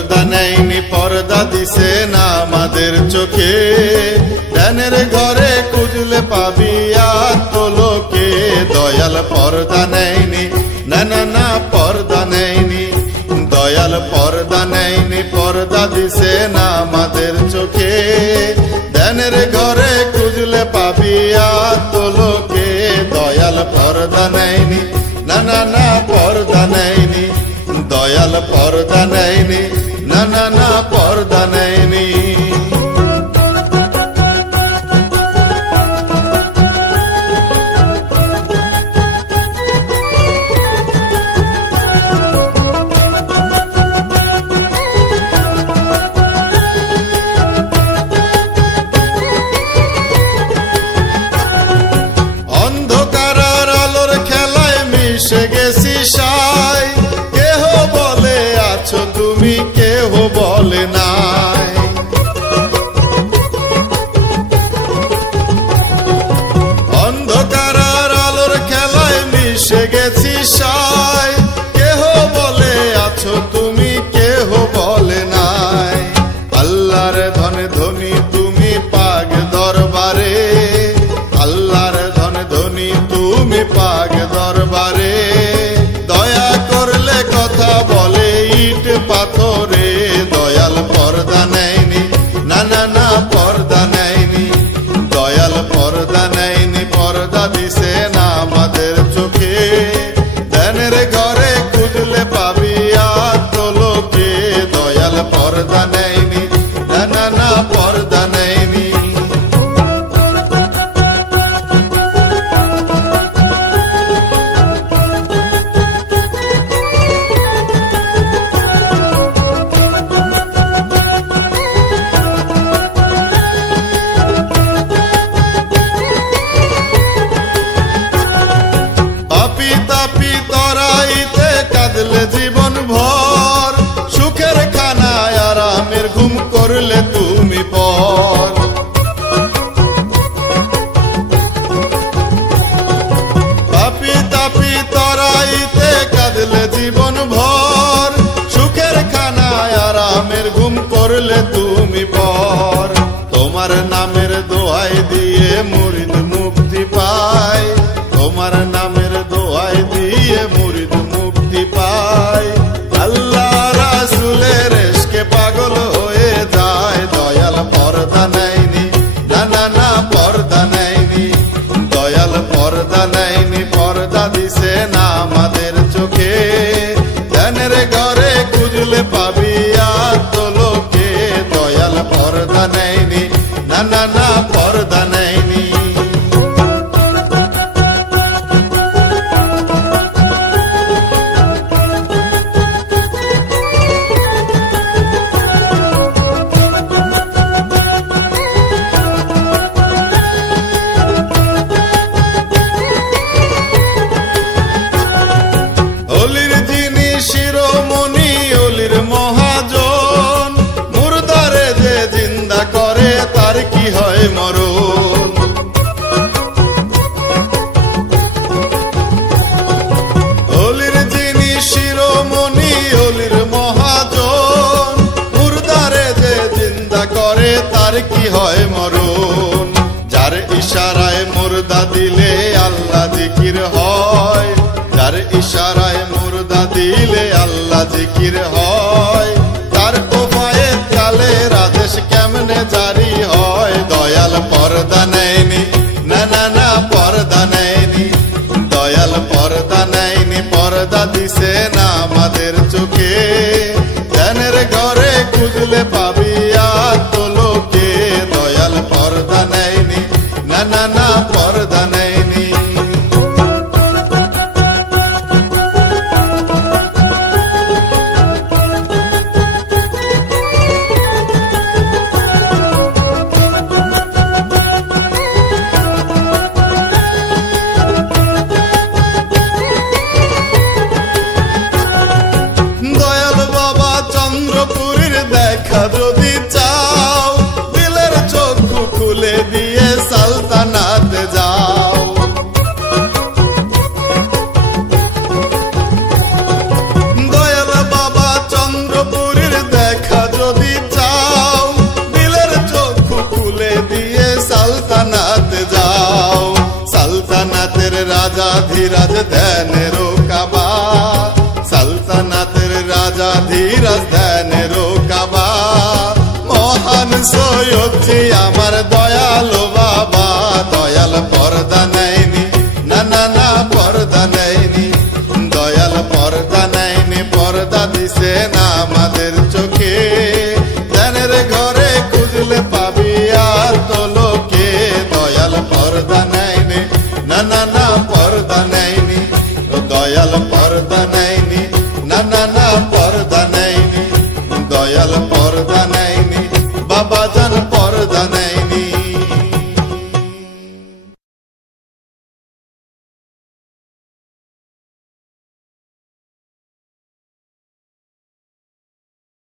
পর্দা নেয়নি, পর্দা দিছে না আমাদের চোখে। ধ্যানের ঘরে খুঁজলে পাবি আত্মলোকে। দয়াল পর্দা নেয়নি, না না না পর্দা নেয়নি। দয়াল পর্দা নেয়নি, পর্দা দিছে না আমাদের চোখে। ধ্যানের ঘরে খুঁজলে পাবি আত্মলোকে। দয়াল পর্দা নেয়নি, না না না পর্দা নেয়নি। দয়াল পর্দা নেয়নি, না না না পর্দা নেয়নি। অন্ধকার আর আলোর খেলায় মিশে গেছি সাই। কেহ বলে আছো তুমি, কেহ বলে নাই। অন্ধকার আর আলোর খেলায় মিশে গেছি সাই। কেহ বলে আছো তুমি, কেহ বলে নাই। আল্লাহর ধনে ধনী তুমি পাগ দরবারে। আল্লাহর ধনে ধনী তুমি পাগ দরবারে। দয়া করলে কথা বলে ইট পাথরে। দয়াল পর্দা নেয়নি, না না না পর্দা নেয়নি। দয়াল পর্দা নেয়নি, পর্দা দিছে না আমাদের চোখে। ধ্যানের ঘরে খুঁজলে পাবি আত্মলোকে। দয়াল পর্দা নেয়নি, না না না পর্দা নেয়নি। পাপি তাপি তরাইতে কাঁদলে জীবন ভর। সুখের খানায় আরামের ঘুম করলে তুমি পর। পাপি তাপি তরাইতে কাঁদলে জীবন ভর। সুখের খানায় আরামের ঘুম করলে তুমি পর। তোমার নামের দোহাই দিয়ে মুরিদ মুক্তি পায়। তোমার নামের দোহাই দিয়ে মুরিদ মুক্তি পায়। আল্লাহ রাসূলের ইশকে পাগল হয়ে যায়। দয়াল পর্দা নেয়নি, না না না পর্দা নেয়নি। দয়াল পর্দা নেয়নি, পর্দা দিছে না আমাদের চোখে। ধ্যানের ঘরে খুঁজলে পাবি আত্মলোকে। দয়াল পর্দা নেয়নি, না না না পর্দা নেয়নি। অলির যিনি শিরোমণি, অলির মহাজন। মুর্দারে যে জিন্দা করে তার কি হয় মরণ। অলির যিনি শিরোমণি, অলির মহাজন। মুর্দারে যে জিন্দা করে তার কি হয় মরণ। যার ইশারায় মুর্দা দিলে আল্লাহ জিকির হয়। যার ইশারায় মুর্দা দিলে আল্লাহ জিকির হয়। তার কোফায়ে কালের আদেশ কেমনে জারি হয়। দয়াল পর্দা নেয়নি, না না না পর্দা নেয়নি। দয়াল পর্দা নেয়নি, পর্দা দিছে না আমাদের চোখে। ধ্যানের ঘরে খুঁজলে পাবি আত্মলোকে। দয়াল পর্দা নেয়নি, না না না পর্দা নেয়নি। ধীরাজ ধ্যানের কাবা, সালতানাতের রাজা ধীরাজ ধ্যানের কাবা। মহান সৈয়দজি আমার দয়ালু বাবা, দয়াল পর্দা নেয়নি, না না না পর্দা নেয়নি, দয়াল পর্দা নেয়নি, পর্দা দিছে না আমাদের চোখে। ধ্যানের ঘরে খুঁজলে পাবি আর তো লোকে, দয়াল পর্দা নেয়নি, না না না পর্দা নেয়নি, দয়াল